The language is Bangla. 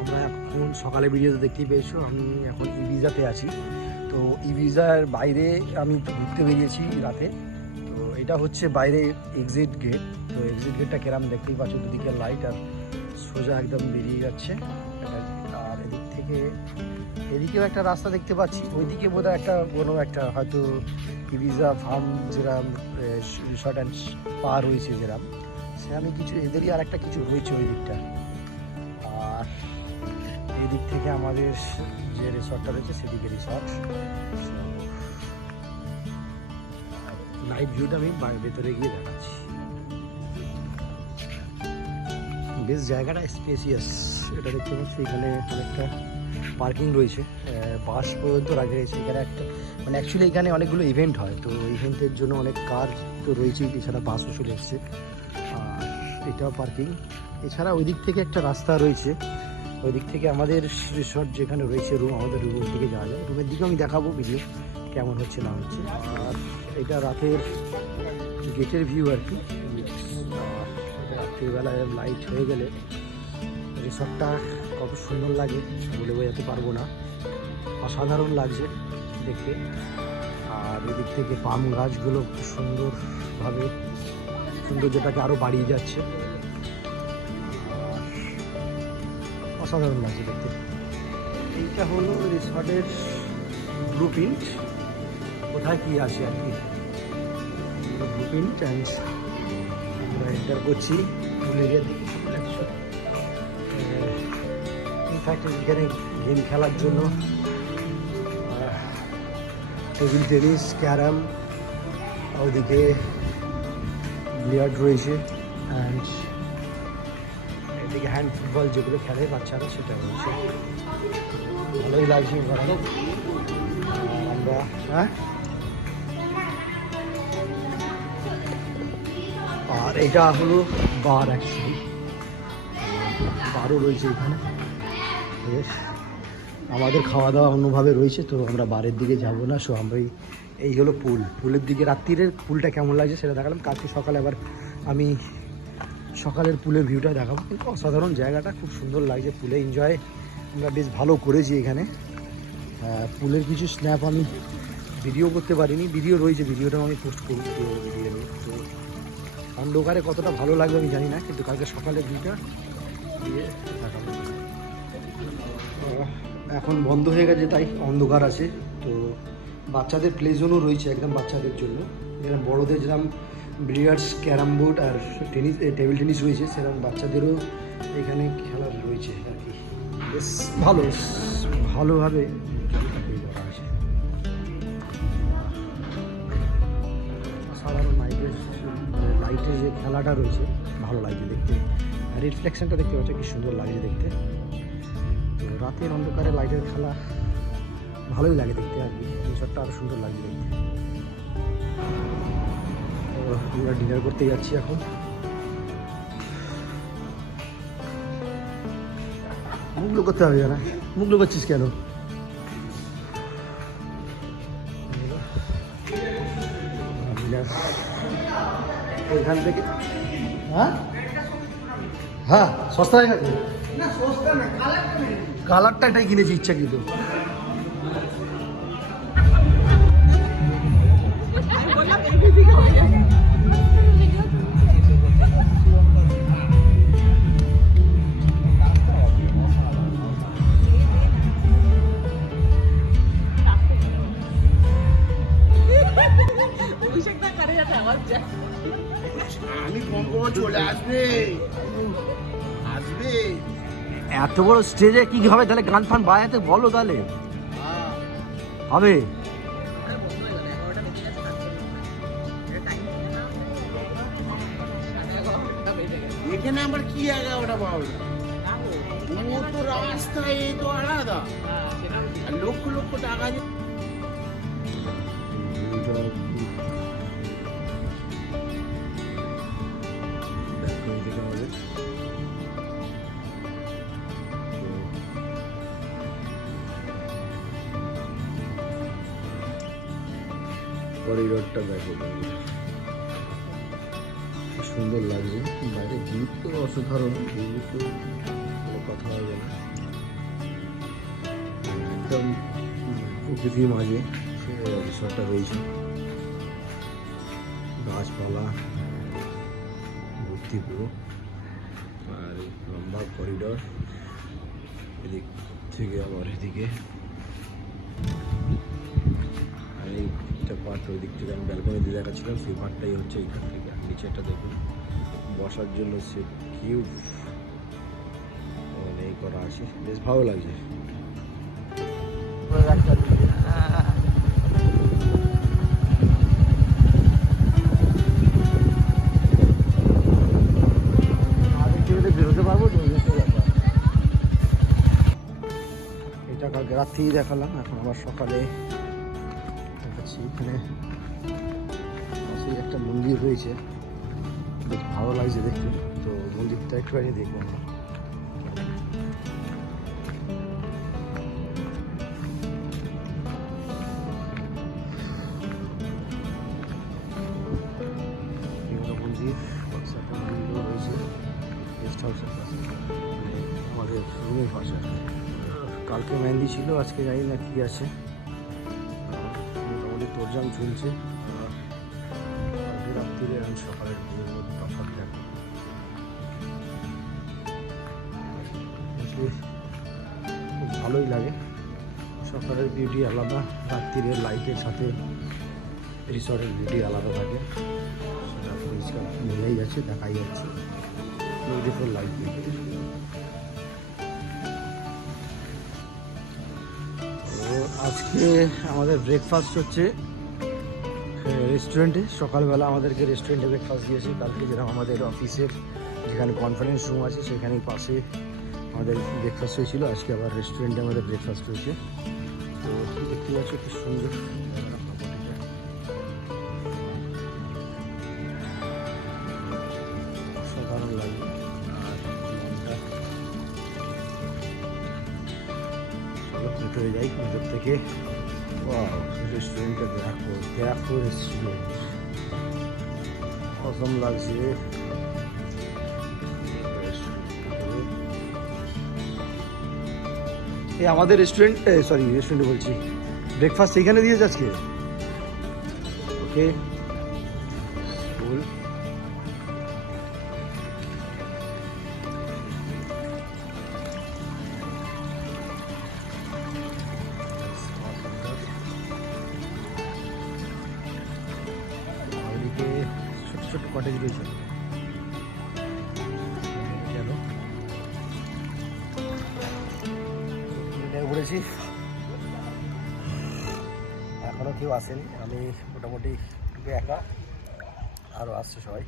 আমরা এখন সকালে ভিডিওতে দেখতেই পেয়েছো, আমি এখন ইভিজাতে আছি। তো ইভিজার বাইরে আমি ঘুরতে বেরিয়েছি রাতে। তো এটা হচ্ছে বাইরে এক্সিট গেট। তো এক্সিট গেটটা কেরাম দেখতেই পাচ্ছ, দুদিকে লাইট আর সোজা একদম বেরিয়ে যাচ্ছে। আর এদিক থেকে এদিকেও একটা রাস্তা দেখতে পাচ্ছি, ওইদিকে বোধহয় কোনো একটা হয়তো ইভিজা ফার্ম যেরকম রিসর্ট অ্যান্ড স্পা রয়েছে যেরকম, সেরকমই কিছু এদেরই আর একটা কিছু রয়েছে ওই দিকটা। আর এই দিক থেকে আমাদের যে রিসর্টটা রয়েছে সেদিকে রিসর্ট। নাইট ভিউটা আমি ভেতরে গিয়ে দেখাচ্ছি। বেশ জায়গাটা স্পেসিয়াস, এটা দেখতে পাচ্ছি। এখানে অনেকটা পার্কিং রয়েছে, বাস পর্যন্ত রাখা রয়েছে এখানে একটা, মানে অ্যাকচুয়ালি এখানে অনেকগুলো ইভেন্ট হয়, তো ইভেন্টের জন্য অনেক কার তো রয়েছেই, এছাড়া বাসও চলে এসছে। আর এটাও পার্কিং। এছাড়া ওই দিক থেকে একটা রাস্তা রয়েছে, ওই দিক থেকে আমাদের রিসর্ট যেখানে রয়েছে রুম, আমাদের রুমের দিকে যাওয়া যায়। রুমের দিকেও আমি দেখাবো ভিডিও কেমন হচ্ছে না হচ্ছে। আর এটা রাতের গেটের ভিউ আর কি। রাত্রিবেলায় লাইট হয়ে গেলে রিসর্টটা কত সুন্দর লাগে বলে বোঝাতে পারবো না, অসাধারণ লাগছে দেখতে। আর এদিক থেকে পাম গাছগুলো খুব সুন্দরভাবে সৌন্দর্যটাকে আরও বাড়িয়ে যাচ্ছে, অসাধারণ লাগছে দেখতে। এইটা হলো রিসর্টের ব্লু প্রিন্ট, কোথায় কী আছে আর কি ব্লু প্রিন্ট। অ্যান্ড আমরা এন্টার করছি ফুল এরিয়ার দিকে। ইনফ্যাক্ট এখানে গেম খেলার জন্য টেবিল টেনিস, ক্যারাম, ওইদিকে বিলিয়ার্ড রয়েছে, অ্যান্ড এদিকে হ্যান্ড ফুটবল যেগুলো খেলে বাচ্চারা সেটা রয়েছে। ভালোই লাগছে ওখানে। আমরা আর এটা হলো বার, অ্যাকচুয়ালি বারও রয়েছে এখানে। বেশ, আমাদের খাওয়া দাওয়া অন্যভাবে রয়েছে, তো আমরা বারের দিকে যাব না। সো আমরা এই হলো পুলের দিকে রাত্রিরের পুলটা কেমন লাগছে সেটা দেখালাম। কালকে সকালে আবার আমি সকালের পুলের ভিউটা দেখাবো। কিন্তু অসাধারণ জায়গাটা, খুব সুন্দর লাগছে। পুলে এনজয় আমরা বেশ ভালো করেছি এখানে। পুলের কিছু স্ন্যাপ আমি ভিডিও করতে পারিনি, ভিডিও রয়েছে, ভিডিওটাও আমি পোস্ট করব ভিডিও নিয়ে। তো অন্ধকারে কতটা ভালো লাগবে আমি জানি না, কিন্তু কালকে সকালের ভিউটা দিয়ে দেখাবো। এখন বন্ধ হয়ে গেছে তাই অন্ধকার আছে। তো বাচ্চাদের প্লে জোনও রয়েছে একদম বাচ্চাদের জন্য, যেরকম বড়োদের যেরকম বিলিয়ার্ডস, ক্যারাম বোর্ড আর টেনিস, টেবিল টেনিস রয়েছে, সেরকম বাচ্চাদেরও এখানে খেলার রয়েছে আর কি। বেশ ভালোভাবে করা হয়েছে। সাধারণ লাইটের যে খেলাটা রয়েছে ভালো লাগছে দেখতে, আর রিফ্লেকশনটা দেখতে পাচ্ছ কি সুন্দর লাগছে দেখতে। তো রাতের অন্ধকারে লাইটের খেলা ভালোই লাগে দেখতে আর কি, রিসর্টটা আরও সুন্দর লাগছে দেখতে। তো আমরা ডিনার করতে যাচ্ছি এখন। মুখগুলো করতে হবে না, মুখগুলো করছিস কেন? ওইখান থেকে হ্যাঁ সস্তা হয়ে গেছে। কালারটা এটাই কিনেছি ইচ্ছা কিন্তু। এত বড় স্টেজে কি হবে তাহলে? গান ফান বাজাতে বলো তাহলে হবে। এখানে আমার কি জায়গা ওটা পাবো না, ও তো রাস্তা এই তো আলাদা, আর লক্ষ লক্ষ টাকা করিডোরটা দেখো, সুন্দর লাগছে। বাইরে ভিউ তো অসাধারণ, ভিউ তো কথা হবে না। একদম প্রকৃতির মাঝে রিসর্টটা রয়েছে, গাছপালা ভর্তি পুরো, আর লম্বা করিডর, এদিক থেকে আবার এদিকে, আর এইটা পার্ট ওই দিক থেকে আমি ব্যালকনি দিয়ে দেখাচ্ছিলাম, সেই পার্টটাই হচ্ছে এইখান থেকে। আর নিচেটা দেখুন বসার জন্য সে কিউব এই করা আছে, বেশ ভালো লাগছে। বেরোতে পারবো তো, এটা কালকে রাত্রেই দেখালাম, এখন আবার সকালে দেখাচ্ছি। এখানে পাশেই একটা মন্দির রয়েছে, বেশ ভালো লাগছে দেখতে, তো মন্দিরটা একটুখানি দেখবো আমরা। মন্দির একটা মন্দিরও রয়েছে গেস্ট হাউসের পাশে, আমাদের রুমের পাশে। কালকে মেহেন্দি ছিল, আজকে জানি না কি আছে, মোটামুটি তোরজাম চলছে। কালকে রাত্রিরে আমি সকালের তফাৎ দেখো, খুব ভালোই লাগে। সকালের বিউটি আলাদা, রাত্রিরের লাইটের সাথে রিসর্টের বিউটি আলাদা থাকে, সেটা পরিষ্কার মিলেই যাচ্ছে, দেখাই যাচ্ছে, বিউটিফুল লাগবে। তো আজকে আমাদের ব্রেকফাস্ট হচ্ছে রেস্টুরেন্টে, সকালবেলা আমাদেরকে রেস্টুরেন্টে ব্রেকফাস্ট দিয়েছে। কালকে যেরকম আমাদের অফিসের যেখানে কনফারেন্স রুম আছে সেখানেই পাশে আমাদের ব্রেকফাস্ট হয়েছিল, আজকে আবার রেস্টুরেন্টে আমাদের ব্রেকফাস্ট হয়েছে। তো দেখতে পাচ্ছি খুব সুন্দর, অসাধারণ লাগবে। আর মনটা চলো ভিতরে যাই, ভিতর থেকে রেস্টুরেন্টটা দেখো রেস্টুরেন্ট অসম লাগছে। এই আমাদের রেস্টুরেন্ট, সরি রেস্টুরেন্টে বলছি, ব্রেকফাস্ট এইখানে দিয়েছে আজকে। ওকে স্কুল, ওইদিকে ছোট ছোট কটেজ রয়েছে। ঘুরেছি, এখনও কেউ আসেনি, আমি মোটামুটি একা, আরও আসছে সবাই।